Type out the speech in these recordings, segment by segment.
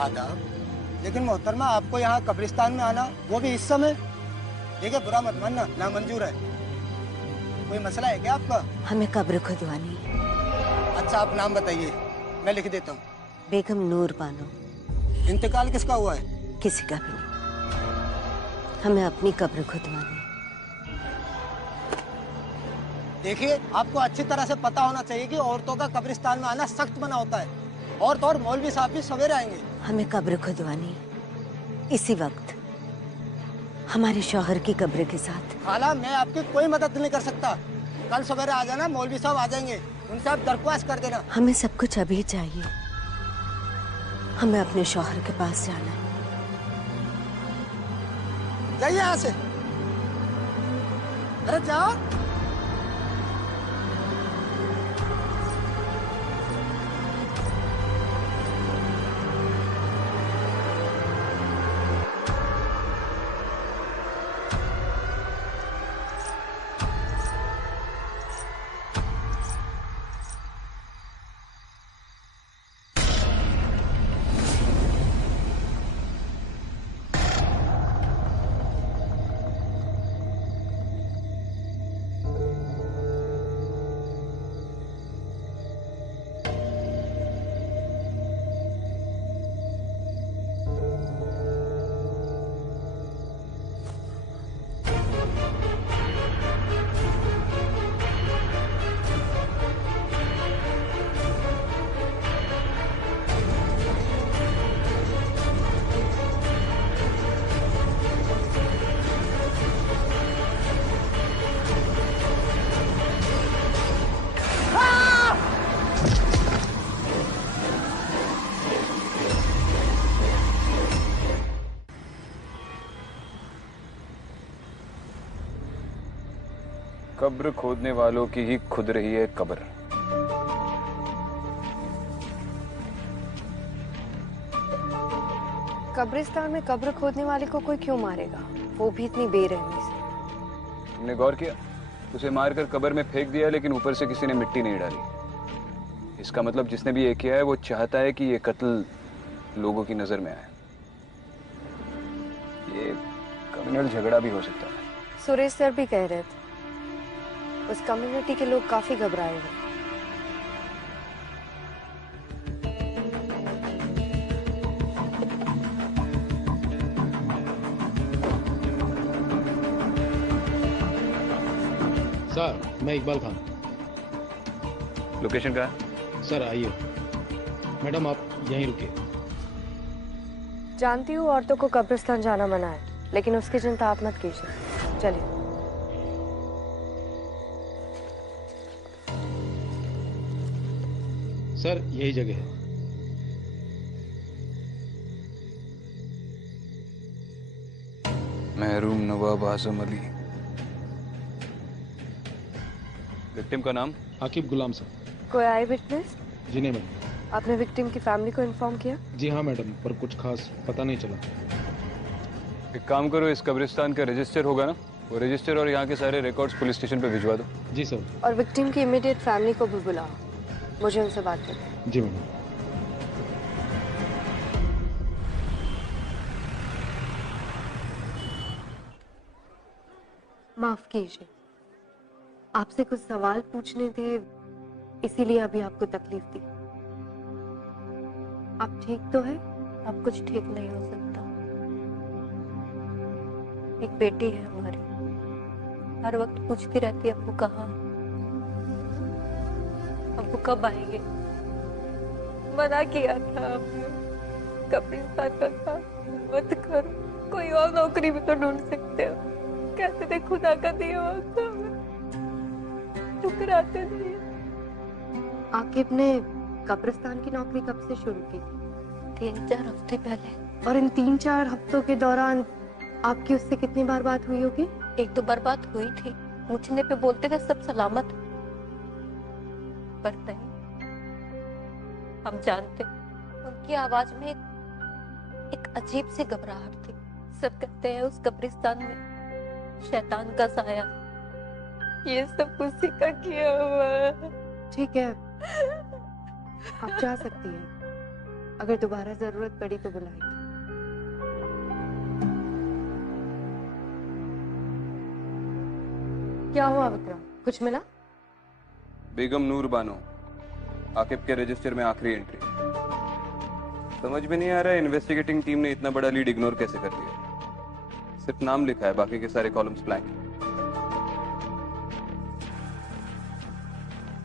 आदाब। लेकिन मोहतरमा, आपको यहाँ कब्रिस्तान में आना, वो भी इस समय? देखिए, बुरा मत मानना, नामंजूर है। कोई मसला है क्या आपका? हमें कब्र खुदवानी है। अच्छा, आप नाम बताइए, मैं लिख देता हूँ। बेगम नूर बानो। इंतकाल किसका हुआ है? किसी का भी नहीं, हमें अपनी कब्र खुदवानी है। देखिए, आपको अच्छी तरह से पता होना चाहिए कि औरतों का कब्रिस्तान में आना सख्त मना होता है। औरत और मौलवी साहब भी सवेरे आएंगे। हमें कब्र खुदवानी इसी वक्त, हमारे शौहर की कब्र के साथ। खाला, मैं आपकी कोई मदद नहीं कर सकता। कल सवेरे आ जाना, मौलवी साहब आ जाएंगे, उनसे आप दरख्वास्त कर देना। हमें सब कुछ अभी चाहिए, हमें अपने शौहर के पास जाना है। जाइए यहाँ से। अरे जाओ। कब्र खोदने वालों की ही खुद रही है कब्र। कब्रिस्तान में कब्र खोदने वाले को कोई क्यों मारेगा, वो भी इतनी बेरहमी से। तुमने गौर किया? उसे मारकर कब्र में फेंक दिया, लेकिन ऊपर से किसी ने मिट्टी नहीं डाली। इसका मतलब जिसने भी ये किया है वो चाहता है कि ये कत्ल लोगों की नजर में आए। ये कम्युनल झगड़ा भी हो सकता है। सुरेश सर भी कह रहे थे उस कम्युनिटी के लोग काफी घबराए हुए। सर, मैं इकबाल खान। लोकेशन कहाँ है? सर आइए। मैडम आप यहीं रुकिए। जानती हूँ औरतों को कब्रिस्तान जाना मना है, लेकिन उसकी चिंता आप मत कीजिए। चलिए। सर यही जगह है। महरूम नवाब आजम अली। विक्टिम का नाम? आकिब गुलाम सर। कोई आई विटनेस? जी नहीं मैडम। आपने विक्टिम की फैमिली को इन्फॉर्म किया? जी हाँ मैडम, पर कुछ खास पता नहीं चला। एक काम करो, इस कब्रिस्तान का रजिस्टर होगा ना, वो रजिस्टर और यहाँ के सारे रिकॉर्ड्स पुलिस स्टेशन पे भिजवा दो। जी सर। और विक्टिम की इमीडिएट फैमिली को भी बुलाओ, मुझे उनसे बात करनी है। जी मैडम। माफ कीजिए, आपसे कुछ सवाल पूछने थे, इसीलिए अभी आपको तकलीफ दी। आप ठीक तो है? अब कुछ ठीक नहीं हो सकता। एक बेटी है हमारी, हर वक्त पूछती रहती है अब्बू कहाँ, अब्बू कब आएंगे। मना किया था आपने, कब्रिस्तान का काम मत करो, कोई और नौकरी भी तो ढूंढ सकते हो। कहते थे खुदा का दिया वक्त हमें ठुकराते नहीं। आकिब ने कब्रिस्तान की नौकरी कब से शुरू की? 3-4 हफ्ते पहले। और इन 3-4 हफ्तों के दौरान आपकी उससे कितनी बार बात हुई होगी? 1-2 बार बात हुई थी, पूछने पे बोलते थे सब सलामत, पर नहीं। हम जानते, उनकी आवाज में एक अजीब सी घबराहट थी। सब कहते हैं उस कब्रिस्तान में शैतान का साया। ये सब उसी का किया हुआ है। ठीक है, आप जा सकती हैं। अगर दोबारा जरूरत पड़ी तो बुलाएगी। क्या हुआ विक्रम, कुछ मिला? बेगम नूर बानो, आकिब के रजिस्टर में आखिरी एंट्री। समझ में नहीं आ रहा है इन्वेस्टिगेटिंग टीम ने इतना बड़ा लीड इग्नोर कैसे कर लिया। सिर्फ नाम लिखा है, बाकी के सारे कॉलम्स ब्लैंक हैं।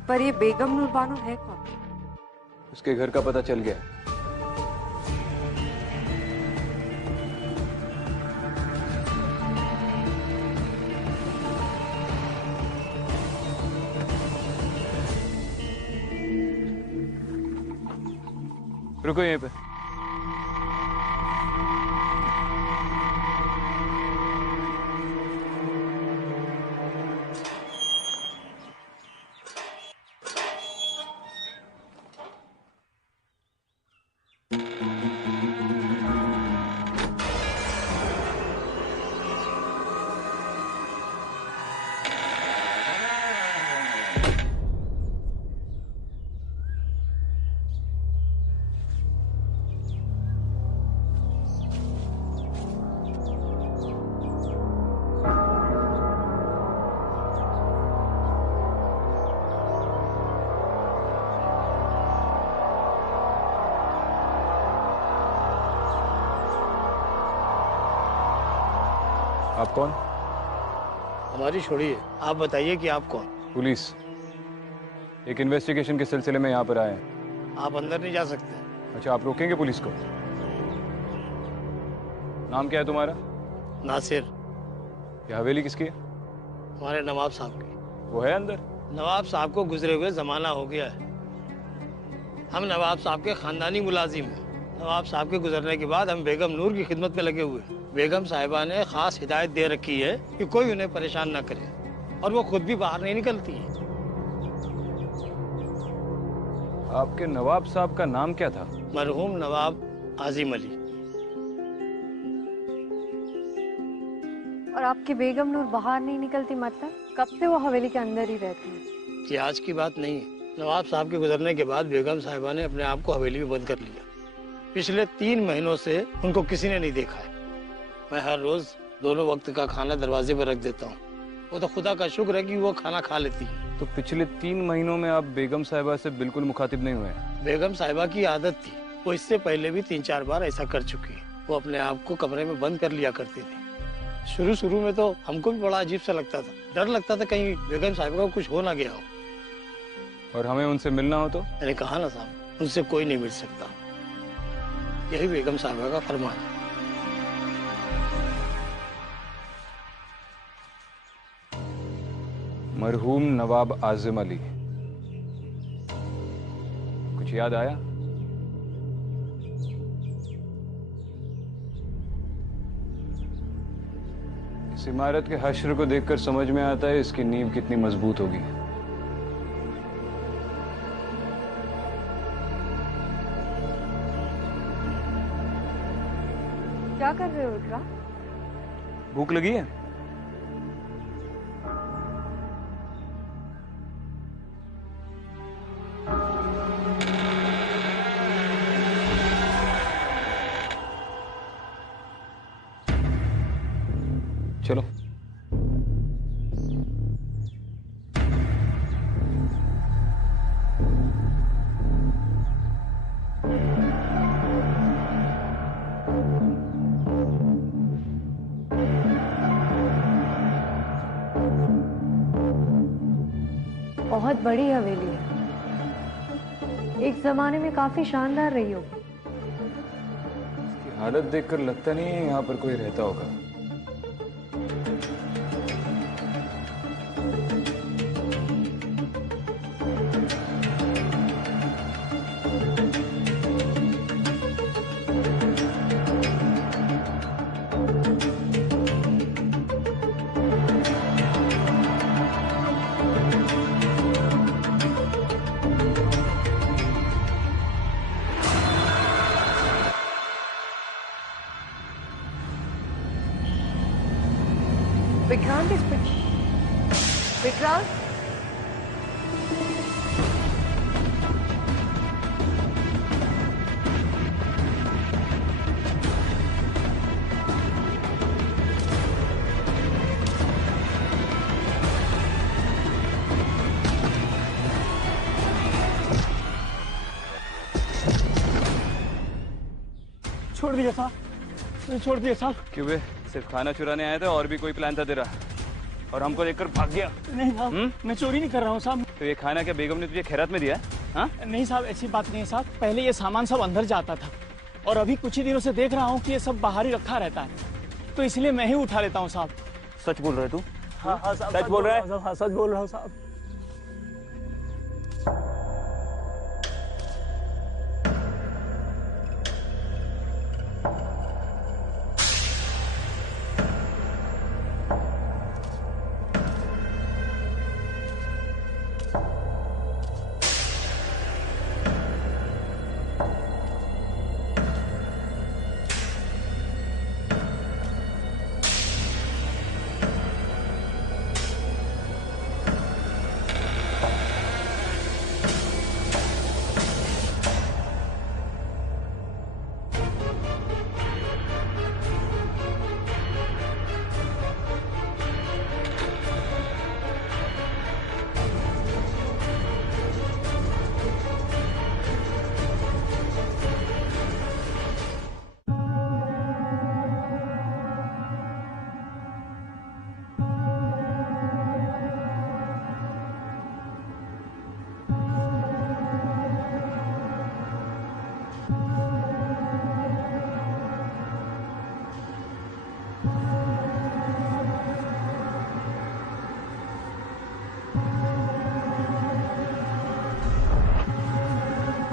पर ये बेगम नूर बानो है कौन? उसके घर का पता चल गया। रुको यहीं पे। आप कौन? हमारी छोड़िए, आप बताइए कि आप कौन? पुलिस। एक इन्वेस्टिगेशन के सिलसिले में यहाँ पर आए हैं। आप अंदर नहीं जा सकते। अच्छा, आप रोकेंगे पुलिस को? नाम क्या है तुम्हारा? नासिर। ये हवेली किसकी है? हमारे नवाब साहब की। वो है अंदर? नवाब साहब को गुजरे हुए जमाना हो गया है। हम नवाब साहब के खानदानी मुलाजिम हैं। नवाब साहब के गुजरने के बाद हम बेगम नूर की खिदमत में लगे हुए हैं। बेगम साहिबा ने खास हिदायत दे रखी है कि कोई उन्हें परेशान ना करे, और वो खुद भी बाहर नहीं निकलती है। आपके नवाब साहब का नाम क्या था? मरहूम नवाब आजिम अली। और आपकी बेगम नूर बाहर नहीं निकलती, मतलब कब से वो हवेली के अंदर ही रहती है? ये आज की बात नहीं है। नवाब साहब के गुजरने के बाद बेगम साहिबा ने अपने आप को हवेली में बंद कर लिया। पिछले 3 महीनों से उनको किसी ने नहीं देखा है। मैं हर रोज दोनों वक्त का खाना दरवाजे पर रख देता हूँ। वो तो खुदा का शुक्र है कि वो खाना खा लेती है। तो पिछले 3 महीनों में आप बेगम साहिबा से बिल्कुल मुखातिब नहीं हुए हैं? बेगम साहिबा की आदत थी, वो इससे पहले भी 3-4 बार ऐसा कर चुकी है। वो अपने आप को कमरे में बंद कर लिया करती थी। शुरू में तो हमको भी बड़ा अजीब सा लगता था। डर लगता था कहीं बेगम साहिबा को कुछ हो ना गया हो। और हमें उनसे मिलना हो तो? मैंने कहा ना साहब, उनसे कोई नहीं मिल सकता। यही बेगम साहिबा का फरमान है। मरहूम नवाब आजिम अली, कुछ याद आया? इस इमारत के हश्र को देखकर समझ में आता है इसकी नींव कितनी मजबूत होगी। क्या कर रहे हो विक्रम? भूख लगी है? चलो। बहुत बड़ी हवेली है, एक जमाने में काफी शानदार रही होगी। इसकी हालत देखकर लगता नहीं है यहाँ पर कोई रहता होगा। विक्रांत विक्रांत छोड़ दिया साहब, मैंने छोड़ दिया साहब। क्यों बे, सिर्फ खाना चुराने आया था और भी कोई प्लान था तेरा? और हमको देखकर भाग गया? नहीं साहब, मैं चोरी नहीं कर रहा हूँ साहब। तो ये खाना क्या बेगम ने तुझे खैरात में दिया? हाँ? नहीं साहब, ऐसी बात नहीं है साहब। पहले ये सामान सब अंदर जाता था और अभी कुछ ही दिनों से देख रहा हूँ कि ये सब बाहर ही रखा रहता है, तो इसलिए मैं ही उठा लेता हूँ साहब। सच बोल रहा है तू? हाँ हाँ साहब, सच बोल रहा है? हाँ, सच बोल रहा हूँ साहब।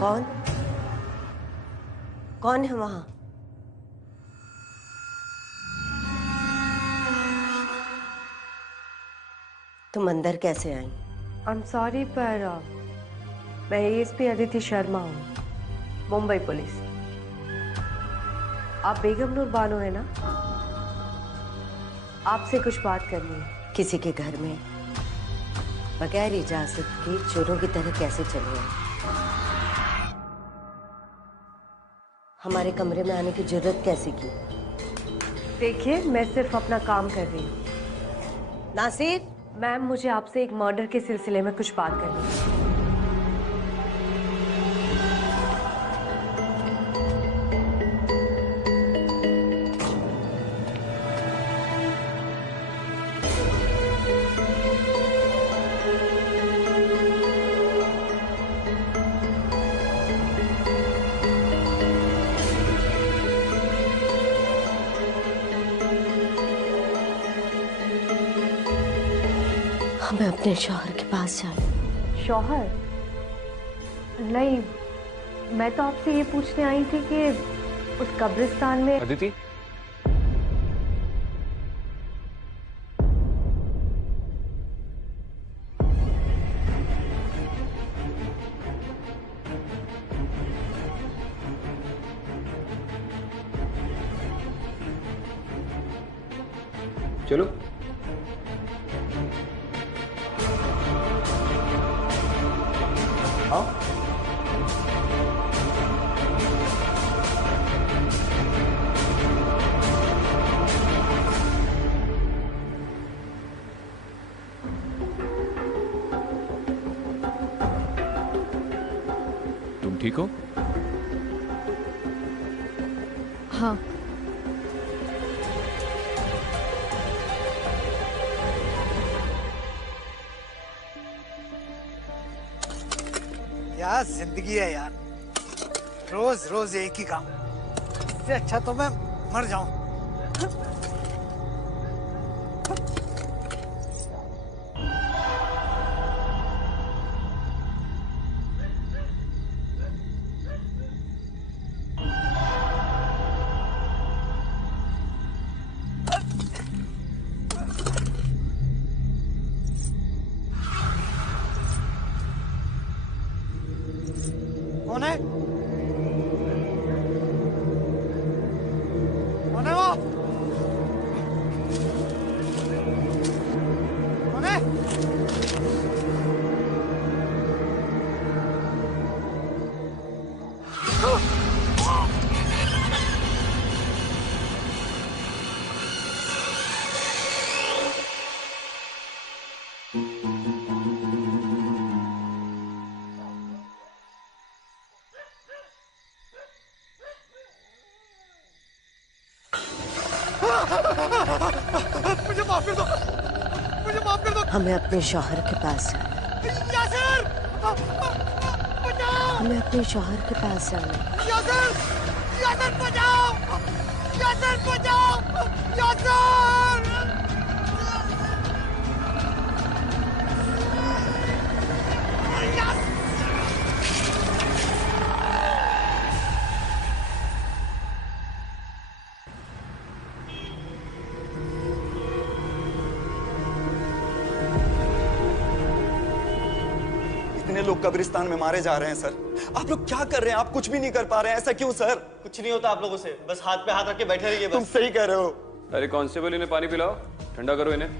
कौन कौन है वहां? तुम अंदर कैसे आई? आई एम सॉरी पर मैं एएसपी अदिति शर्मा हूँ, मुंबई पुलिस। आप बेगम नूर बानो है ना? आपसे कुछ बात करनी है। किसी के घर में बगैर इजाजत के चोरों की तरह कैसे चले आए? हमारे कमरे में आने की जरूरत कैसे की? देखिए, मैं सिर्फ अपना काम कर रही हूँ। नासिर, मैम, मुझे आपसे एक मर्डर के सिलसिले में कुछ बात करनी है। हमें अपने शौहर के पास जाना। शौहर? नहीं, मैं तो आपसे ये पूछने आई थी कि उस कब्रिस्तान में अदिति, चलो। हाँ? तुम ठीक हो? हाँ। क्या जिंदगी है यार, रोज रोज एक ही काम। इससे अच्छा तो मैं मर जाऊं। कौन है? कौन है वो? हमें अपने शौहर के पास जाना है। हमें अपने शौहर के पास जाना है। यासर बचाओ! यासर बचाओ! यासर! इतने लोग कब्रिस्तान में मारे जा रहे हैं सर। आप लोग क्या कर रहे हैं? आप कुछ भी नहीं कर पा रहे हैं, ऐसा क्यों सर? कुछ नहीं होता आप लोगों से, बस हाथ पे हाथ रख के बैठे रहिए बस। तुम सही कह रहे हो। अरे कांस्टेबल, इन्हें पानी पिलाओ, ठंडा करो इन्हें,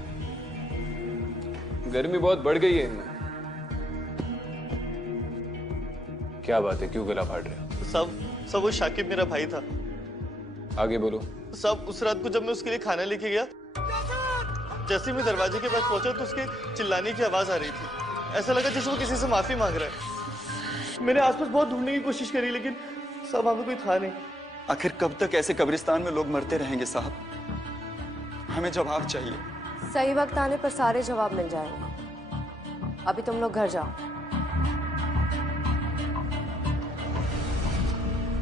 गर्मी बहुत बढ़ गई है इनमें। क्या बात है, क्यों गला फाड़ रहे हो? सब वो शाकिब मेरा भाई था। आगे बोलो। सब उस रात को जब मैं उसके लिए खाना लेके गया, जैसे मैं दरवाजे के पास पहुंचा तो उसके चिल्लाने की आवाज आ रही थी। ऐसा लगा जैसे वो किसी से माफी मांग रहा है। मैंने आसपास बहुत ढूंढने की कोशिश करी लेकिन सब वहां पे कोई था नहीं। आखिर कब तक ऐसे कब्रिस्तान में लोग मरते रहेंगे साहब? हमें जवाब चाहिए। सही वक्त आने पर सारे जवाब मिल जाएंगे। अभी तुम लोग घर जाओ।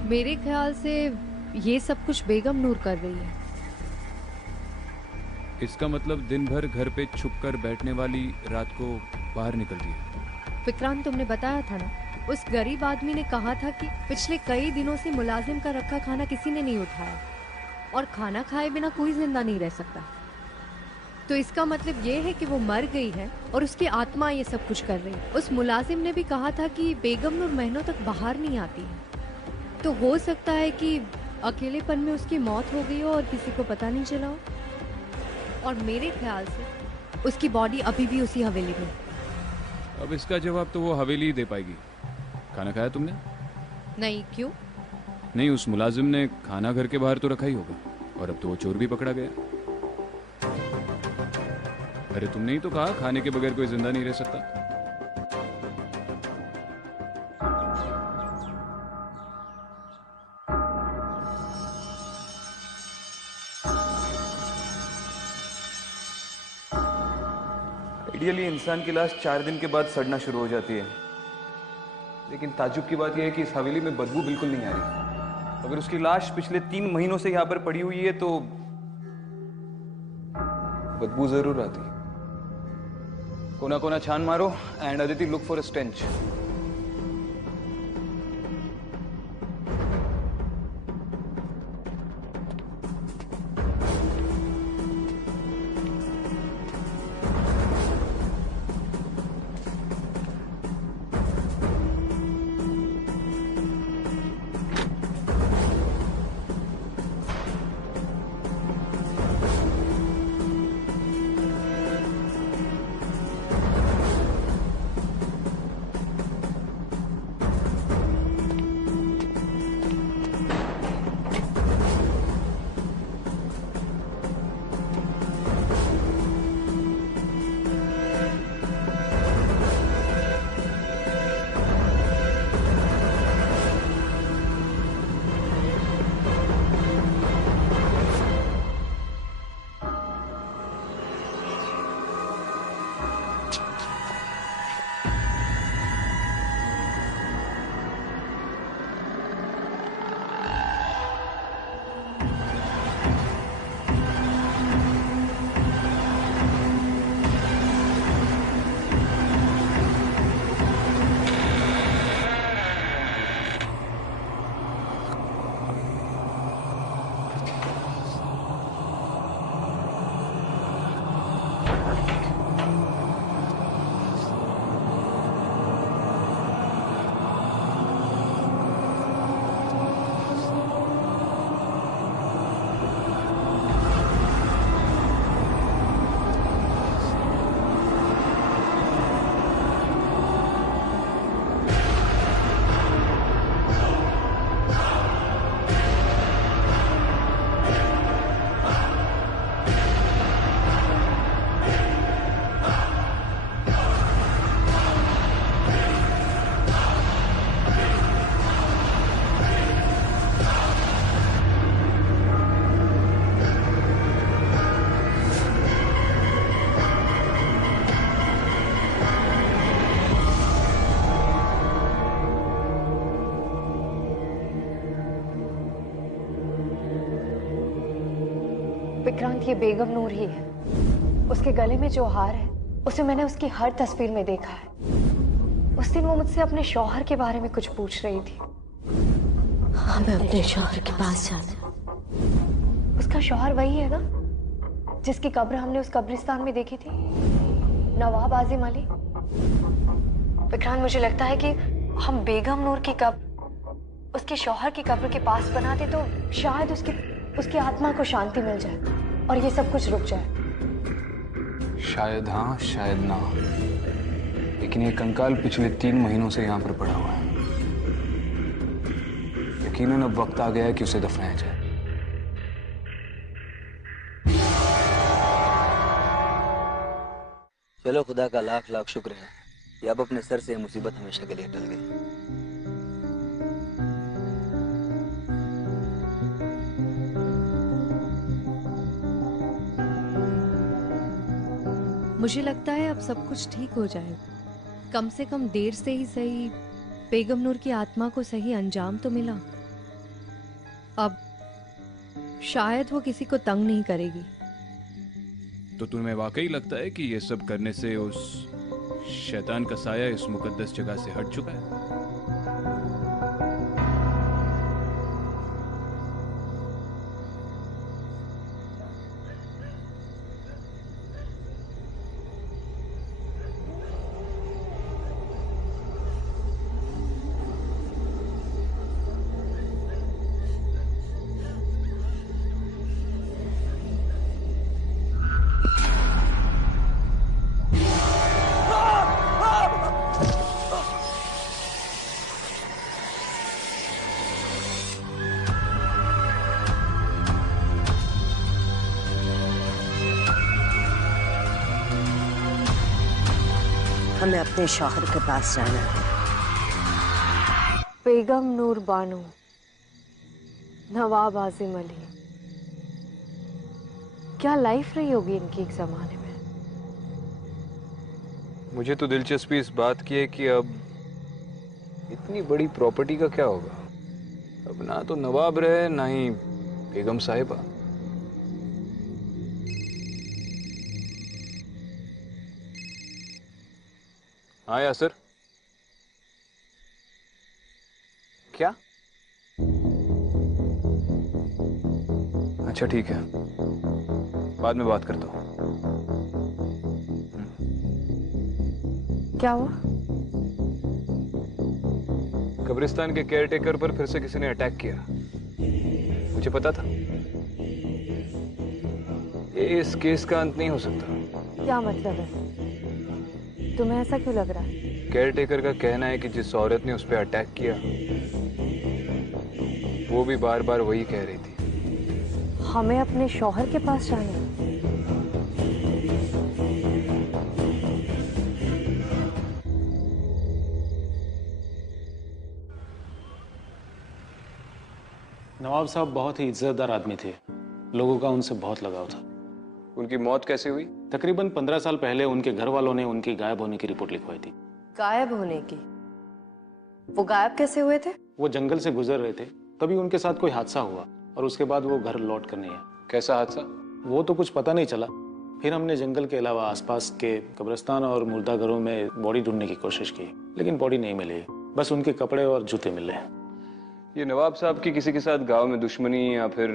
मेरे ख्याल से ये सब कुछ बेगम नूर कर रही है। इसका मतलब दिन भर घर पे छुपकर बैठने वाली रात को बाहर निकलती है। विक्रांत, तुमने बताया था ना, उस गरीब आदमी ने कहा था कि पिछले कई दिनों से मुलाजिम का रखा खाना किसी ने नहीं उठाया और खाना खाए बिना कोई जिंदा नहीं रह सकता। तो इसका मतलब ये है कि वो मर गई है और उसकी आत्मा ये सब कुछ कर रही है। उस मुलाजिम ने भी कहा था कि बेगम नूर महीनों तक बाहर नहीं आती है, तो हो सकता है कि अकेलेपन में उसकी मौत हो गई हो और किसी को पता नहीं चला हो। और मेरे ख्याल से उसकी बॉडी अभी भी उसी हवेली में। अब इसका जवाब तो वो हवेली ही दे पाएगी। खाना खाया तुमने? नहीं, क्यों? नहीं, उस मुलाजिम ने खाना घर के बाहर तो रखा ही होगा, और अब तो वो चोर भी पकड़ा गया। अरे तुमने ही तो कहा खाने के बगैर कोई जिंदा नहीं रह सकता। आइडियली इंसान की लाश 4 दिन के बाद सड़ना शुरू हो जाती है, लेकिन ताज्जुब की बात यह है कि इस हवेली में बदबू बिल्कुल नहीं आ रही। अगर उसकी लाश पिछले 3 महीनों से यहां पर पड़ी हुई है तो बदबू जरूर आती। कोना कोना छान मारो and Aditi look for a stench. Dushyant ये बेगम नूर ही है। उसके गले में जो हार है उसे मैंने उसकी हर तस्वीर में देखा है। उस दिन वो मुझसे अपने शौहर के बारे में कुछ पूछ रही थी। हमें अपने शौहर के पास जाना। उसका शौहर वही है ना जिसकी कब्र हमने उस कब्रिस्तान में देखी थी, नवाब आजिम अली। विक्रांत, मुझे लगता है कि हम बेगम नूर की कब्र उसके शौहर की कब्र के पास बनाते तो शायद उसकी आत्मा को शांति मिल जाए और ये सब कुछ रुक जाए। शायद हाँ, शायद ना, लेकिन ये कंकाल पिछले 3 महीनों से यहाँ पर पड़ा हुआ है। यकीनन अब वक्त आ गया है कि उसे दफनाया जाए। चलो, खुदा का लाख लाख शुक्र है कि अब अपने सर से मुसीबत हमेशा के लिए टल गई। मुझे लगता है अब सब कुछ ठीक हो जाएगा। कम से कम देर से ही सही बेगम नूर की आत्मा को सही अंजाम तो मिला। अब शायद वो किसी को तंग नहीं करेगी। तो तुम्हें वाकई लगता है कि ये सब करने से उस शैतान का साया इस मुकद्दस जगह से हट चुका है? हमें अपने शौहर के पास जाना है। बेगम नूर बानो, नवाब आजिम अली, क्या लाइफ रही होगी इनकी एक जमाने में। मुझे तो दिलचस्पी इस बात की है कि अब इतनी बड़ी प्रॉपर्टी का क्या होगा। अब ना तो नवाब रहे ना ही बेगम साहिबा। हाँ यासर, क्या? अच्छा ठीक है, बाद में बात करता हूँ। क्या हुआ? कब्रिस्तान के केयरटेकर पर फिर से किसी ने अटैक किया। मुझे पता था ये इस केस का अंत नहीं हो सकता। क्या मतलब है? तुम्हें ऐसा क्यों लग रहा है? केयरटेकर का कहना है कि जिस औरत ने उस पर अटैक किया वो भी बार बार वही कह रही थी। हमें अपने शौहर के पास जाना है। नवाब साहब बहुत ही इज्जतदार आदमी थे। लोगों का उनसे बहुत लगाव था। उनकी मौत कैसे हुई? तकरीबन 15 साल पहले उनके घर वालों ने उनकी गायब होने की रिपोर्ट लिखवाई थी। गायब होने की? वो गायब कैसे हुए थे? वो जंगल से गुजर रहे थे, तभी उनके साथ कोई हादसा हुआ और उसके बाद वो घर लौट कर नहीं आए। कैसा हादसा? वो तो कुछ पता नहीं चला। फिर हमने जंगल के अलावा आसपास के कब्रिस्तान और मुर्दाघरों में बॉडी ढूंढने की कोशिश की, लेकिन बॉडी नहीं मिली। बस उनके कपड़े और जूते मिले। ये नवाब साहब की किसी के साथ गांव में दुश्मनी या फिर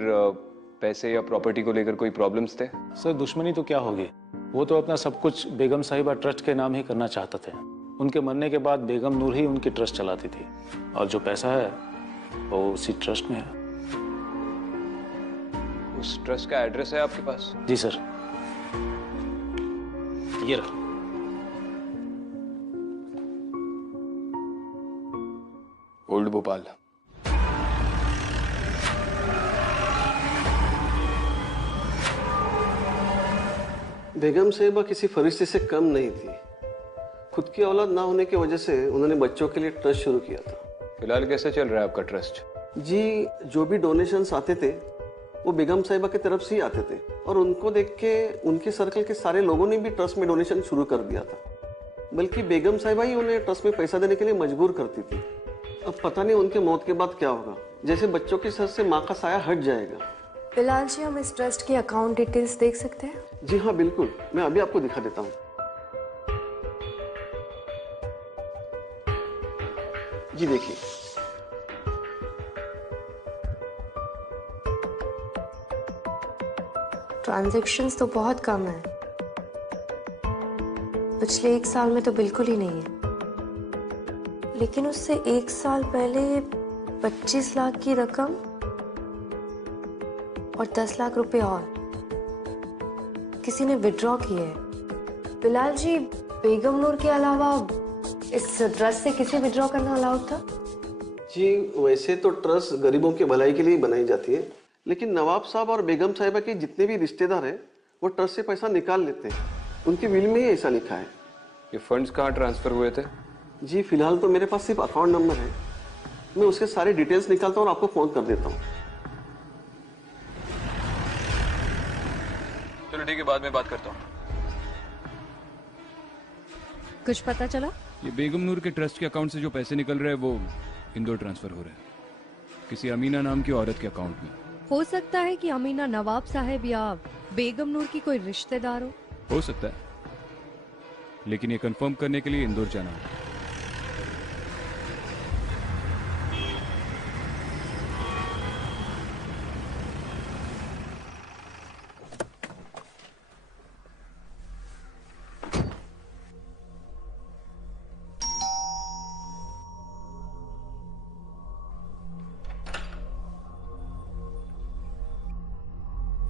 पैसे या प्रॉपर्टी को लेकर कोई प्रॉब्लम्स थे? सर, दुश्मनी तो क्या होगी, वो तो अपना सब कुछ बेगम साहिबा ट्रस्ट के नाम ही करना चाहते थे। उनके मरने के बाद बेगम नूर ही उनकी ट्रस्ट चलाती थी और जो पैसा है वो उसी ट्रस्ट में है। उस ट्रस्ट का एड्रेस है आपके पास? जी सर, ये रहा। ओल्ड भोपाल। बेगम साहिबा किसी फरिश्ते से कम नहीं थी। खुद की औलाद ना होने की वजह से उन्होंने बच्चों के लिए ट्रस्ट शुरू किया था। फिलहाल कैसे चल रहा है आपका ट्रस्ट? जी, जो भी डोनेशंस आते थे वो बेगम साहिबा की तरफ से ही आते थे और उनको देख के उनके सर्कल के सारे लोगों ने भी ट्रस्ट में डोनेशन शुरू कर दिया था। बल्कि बेगम साहिबा ही उन्हें ट्रस्ट में पैसा देने के लिए मजबूर करती थी। अब पता नहीं उनके मौत के बाद क्या होगा। जैसे बच्चों के सर से माँ का साया हट जाएगा, बिलाल जी, हम इस ट्रस्ट की अकाउंट डिटेल्स देख सकते हैं? जी हाँ बिल्कुल, मैं अभी आपको दिखा देता हूँ। जी देखिए, ट्रांजैक्शंस तो बहुत कम है, पिछले 1 साल में तो बिल्कुल ही नहीं है। लेकिन उससे 1 साल पहले 25 लाख की रकम और 10 लाख रुपए और किसी ने विड्रॉ किए हैं। बिलाल जी, बेगम नूर के अलावा इस ट्रस्ट से किसे विड्रॉ करना अलाउड था? जी वैसे तो ट्रस्ट गरीबों की भलाई के लिए बनाई जाती है, लेकिन नवाब साहब और बेगम साहिबा के जितने भी रिश्तेदार हैं वो ट्रस्ट से पैसा निकाल लेते हैं। उनकी विल में ही ऐसा लिखा है। ये फंड्स कहाँ ट्रांसफर हुए थे? जी फिलहाल तो मेरे पास सिर्फ अकाउंट नंबर है, मैं उसके सारे डिटेल्स निकालता हूँ और आपको फोन कर देता हूँ। चलो ठीक है, बाद में बात करता हूँ। कुछ पता चला? ये बेगम नूर के ट्रस्ट के अकाउंट से जो पैसे निकल रहे हैं वो इंदौर ट्रांसफर हो रहे हैं, किसी अमीना नाम की औरत के अकाउंट में। हो सकता है कि अमीना नवाब साहब या बेगम नूर की कोई रिश्तेदार हो सकता है, लेकिन ये कंफर्म करने के लिए इंदौर जाना होगा।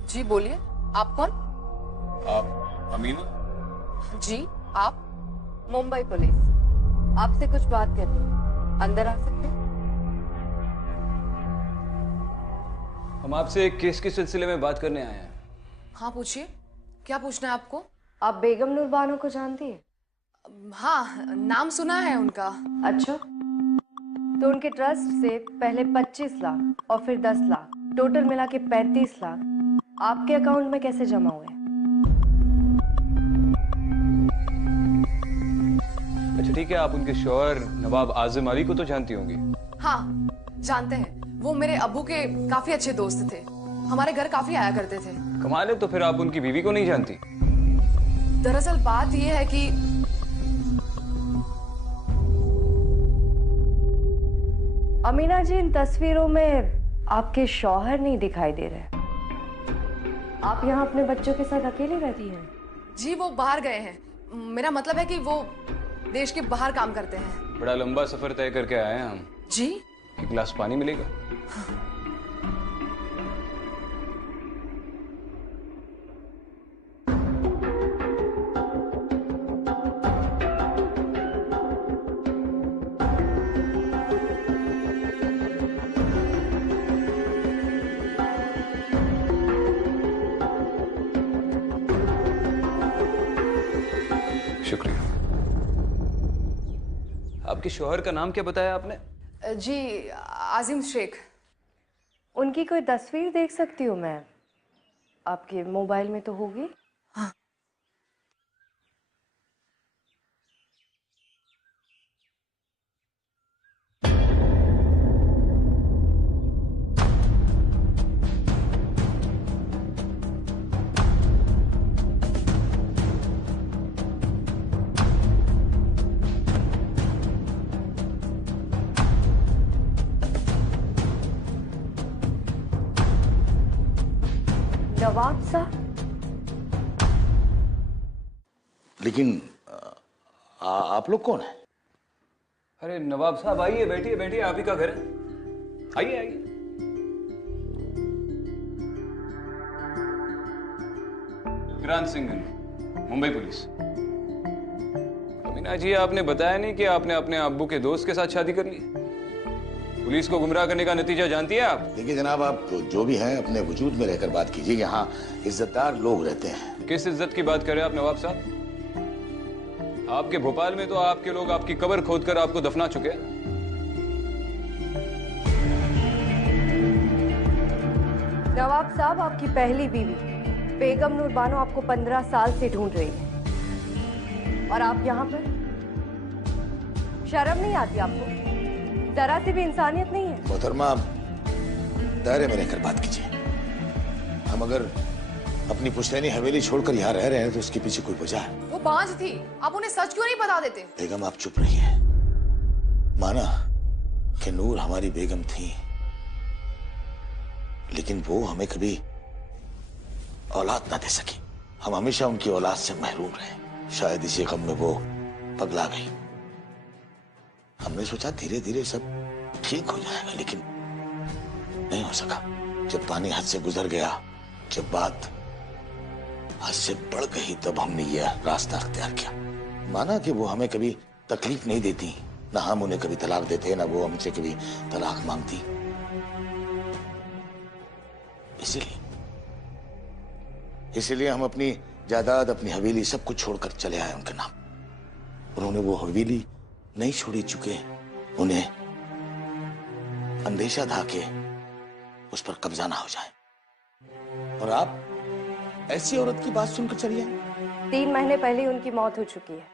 जी बोलिए, आप कौन? आप अमीना? जी आप? मुंबई पुलिस, आपसे कुछ बात करनी है, अंदर आ सकते हैं? हम आपसे एक केस के सिलसिले में बात करने आए हैं। हाँ पूछिए, क्या पूछना है आपको? आप बेगम नूर बानो को जानती है? हाँ, नाम सुना है उनका। अच्छा, तो उनके ट्रस्ट से पहले 25 लाख और फिर 10 लाख, टोटल मिला के 35 लाख आपके अकाउंट में कैसे जमा हुए? अच्छा ठीक है, आप उनके शौहर नवाब आजिम अली को तो जानती होंगी? हाँ जानते हैं, वो मेरे अब्बू के काफी अच्छे दोस्त थे, हमारे घर काफी आया करते थे। कमाल है, तो फिर आप उनकी बीवी को नहीं जानती? दरअसल बात यह है कि अमीना जी, इन तस्वीरों में आपके शौहर नहीं दिखाई दे रहे। आप यहाँ अपने बच्चों के साथ अकेली रहती हैं? जी वो बाहर गए हैं, मेरा मतलब है कि वो देश के बाहर काम करते हैं। बड़ा लंबा सफर तय करके आए हैं हम। जी? एक गिलास पानी मिलेगा? शुक्रिया। आपके शौहर का नाम क्या बताया आपने? जी आजिम शेख। उनकी कोई तस्वीर देख सकती हूँ मैं? आपके मोबाइल में तो होगी। हाँ। नवाब साहब? लेकिन आप लोग कौन हैं? अरे नवाब साहब आइए, बैठिए बैठिए, आप ही का घर है, आइए आइए। विक्रांत सिंह, मुंबई पुलिस। अमीना जी, आपने बताया नहीं कि आपने अपने अब्बू के दोस्त के साथ शादी कर ली? पुलिस को गुमराह करने का नतीजा जानती है आप? देखिए जनाब, आप जो भी हैं अपने वजूद में रहकर बात कीजिए, यहाँ इज्जतदार लोग रहते हैं। किस इज्जत की बात कर रहे हैं आप नवाब साहब? आपके भोपाल में तो आपके लोग आपकी कब्र खोदकर आपको दफना चुके हैं। नवाब साहब, आपकी पहली बीवी बेगम नूर बानो आपको 15 साल से ढूंढ रही है और आप यहाँ पर? शर्म नहीं आती आपको? जरा सी भी इंसानियत नहीं है? मोहतरमा, दायरे में रहकर बात कीजिए। हम अगर अपनी पुश्तैनी हवेली छोड़कर यहाँ रह रहे हैं तो उसके पीछे कोई वजह है। वो बांझ थी, आप उन्हें सच क्यों नहीं बता देते? बेगम आप चुप रहिए। माना कि नूर हमारी बेगम थी, लेकिन वो हमें कभी औलाद ना दे सकी। हम हमेशा उनकी औलाद से महरूम रहे। शायद इसी गम में वो पगला गई। हमने सोचा धीरे धीरे सब ठीक हो जाएगा, लेकिन नहीं हो सका। जब पानी हद से गुजर गया, जब बात हद से बढ़ गई, तब हमने यह रास्ता अख्तियार किया। माना कि वो हमें कभी तकलीफ नहीं देती, ना हम उन्हें कभी तलाक देते, ना वो हमसे कभी तलाक मांगती। इसीलिए हम अपनी जायदाद, अपनी हवेली सब कुछ छोड़कर चले आए उनके नाम। उन्होंने वो हवेली नहीं छोड़ी चुके, उन्हें अंदेशा था कि उस पर कब्जा ना हो जाए। और आप ऐसी औरत की बात सुनकर चली आई? 3 महीने पहले उनकी मौत हो चुकी है।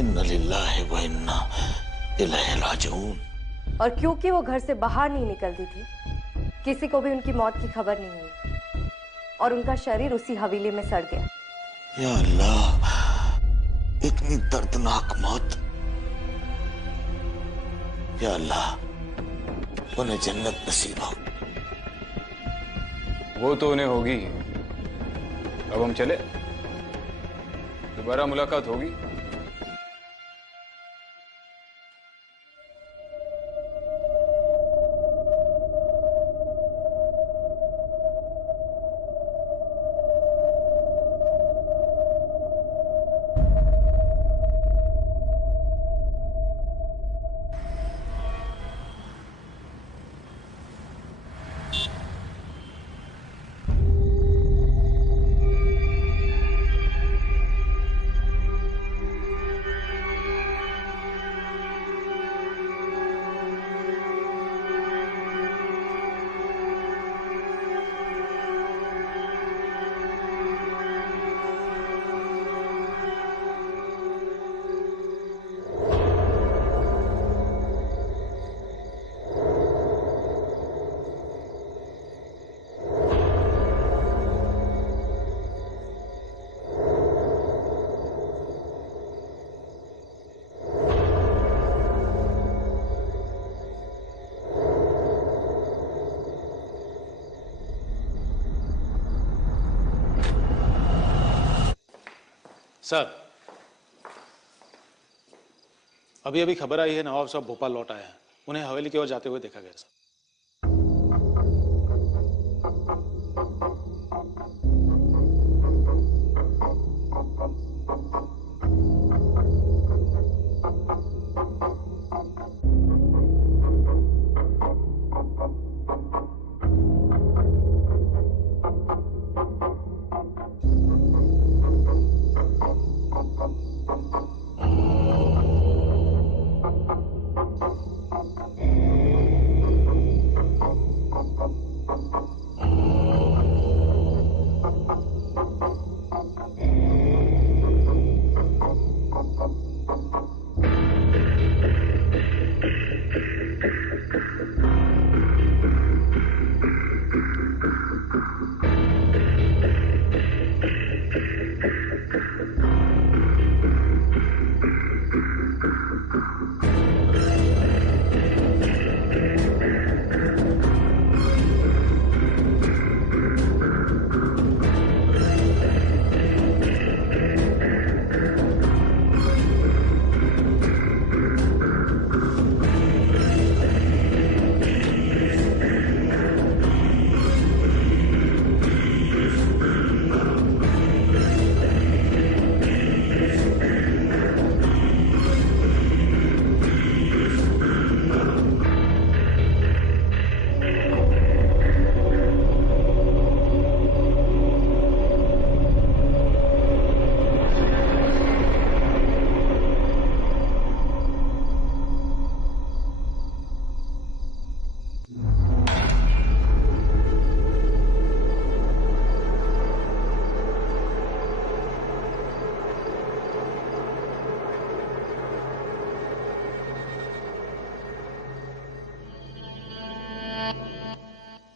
इन्ना लिल्लाहि व इन्ना इलैहि राजिऊन। और क्योंकि वो घर से बाहर नहीं निकलती थी, किसी को भी उनकी मौत की खबर नहीं हुई और उनका शरीर उसी हवेली में सड़ गया। या अल्लाह, इतनी दर्दनाक मौत। या अल्लाह, उन्हें जन्नत नसीब हो। वो तो उन्हें होगी। अब हम चले, दोबारा मुलाकात होगी। सर, अभी अभी खबर आई है नवाब साहब भोपाल लौट आए हैं। उन्हें हवेली की ओर जाते हुए देखा गया सर।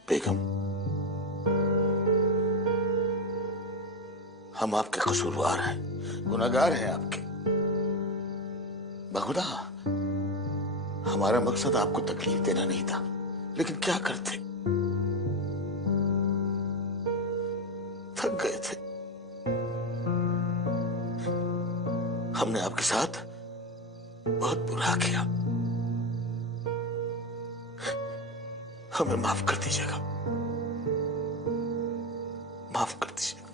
बेगम, हम आपके कसूरवार हैं, गुनहगार हैं आपके। बहुधा हमारा मकसद आपको तकलीफ देना नहीं था, लेकिन क्या करते, थक गए थे। हमने आपके साथ बहुत बुरा किया, हमें माफ कर दीजिएगा, माफ कर दीजिएगा।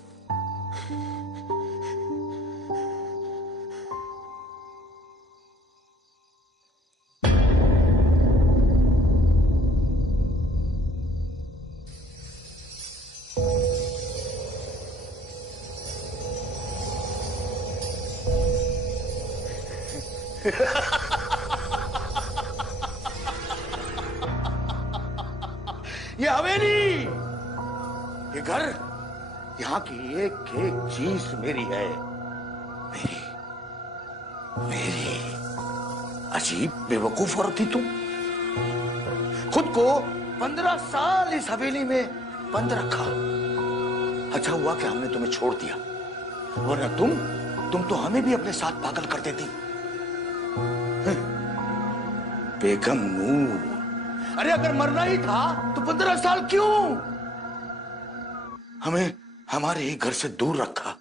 ये हवेली, ये घर, यहाँ की एक एक चीज मेरी है, मेरी मेरी। अजीब बेवकूफ औरत थी तुम, खुद को 15 साल इस हवेली में बंद रखा। अच्छा हुआ कि हमने तुम्हें छोड़ दिया, वरना तुम तो हमें भी अपने साथ पागल कर देती। बेगम नूर, अरे अगर मरना ही था तो 15 साल क्यों? हमें हमारे ही घर से दूर रखा।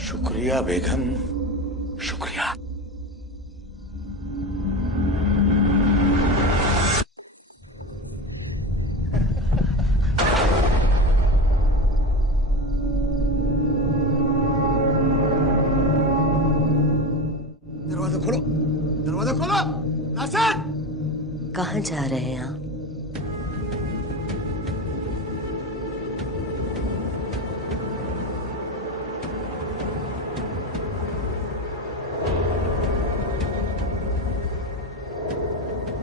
शुक्रिया बेगम, शुक्रिया। दरवाजा खोलो, दरवाजा खोलो। नासिर, कहाँ जा रहे हैं आप?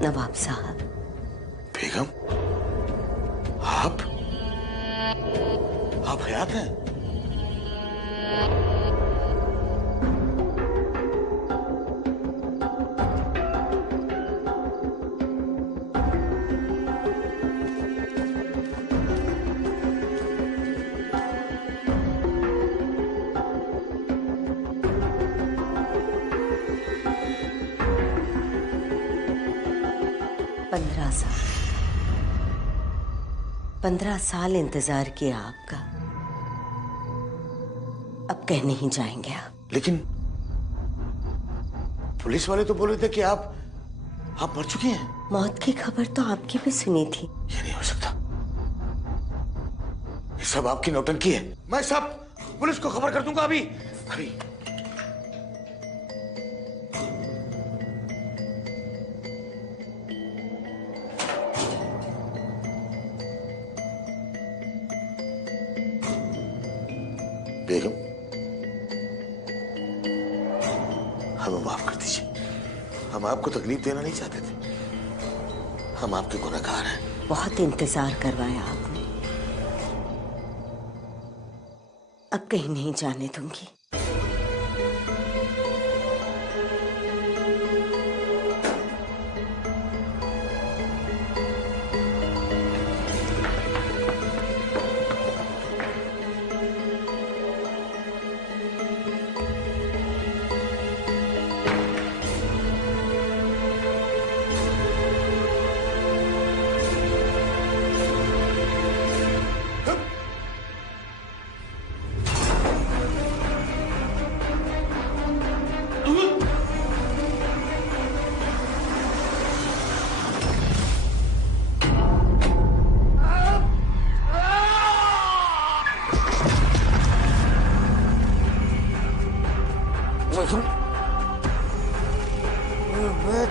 नवाब साहब। बेगम, आप हयात हैं? साल 15 साल इंतजार किया आपका, अब कह नहीं जाएंगे आप। लेकिन पुलिस वाले तो बोल रहे थे कि आप मर चुकी हैं। मौत की खबर तो आपकी भी सुनी थी। ये नहीं हो सकता, ये सब आपकी नौटंकी है। मैं सब पुलिस को खबर कर दूंगा अभी अभी। बेगम, हमें माफ कर दीजिए, हम आपको तकलीफ देना नहीं चाहते थे, हम आपके गुनहगार हैं। बहुत इंतजार करवाया आपने, अब कहीं नहीं जाने दूंगी।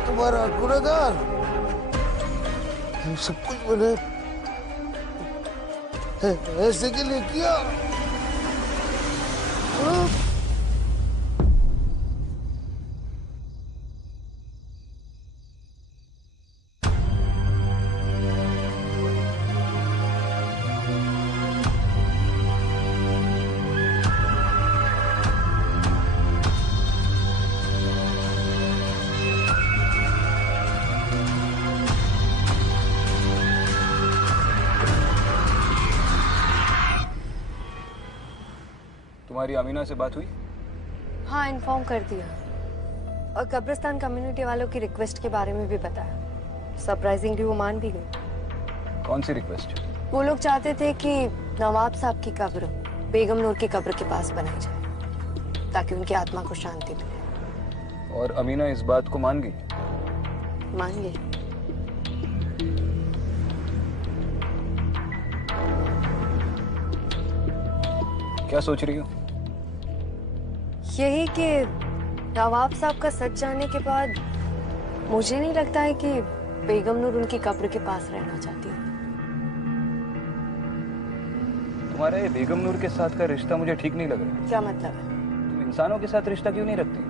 तुम्हारा गुनहगार। ये सब कुछ मैंने ऐसे के लिए किया। तुम्हारी अमीना से बात हुई? हाँ, इन्फॉर्म कर दिया और कब्रिस्तान कम्युनिटी वालों की रिक्वेस्ट के बारे में भी बताया। सरप्राइजिंगली वो मान भी गई। कौन सी रिक्वेस्ट? वो लोग चाहते थे कि नवाब साहब की कब्र बेगम नूर की कब्र के पास बनाई जाए ताकि उनकी आत्मा को शांति मिले। और अमीना इस बात को मान गई? मान गई। क्या सोच रही हो? यही कि नवाब साहब का सच जानने के बाद मुझे नहीं लगता है कि बेगम नूर उनकी कब्र के पास रहना चाहती है। तुम्हारा ये बेगम नूर के साथ का रिश्ता मुझे ठीक नहीं लग रहा। क्या मतलब है? तुम इंसानों के साथ रिश्ता क्यों नहीं रखती?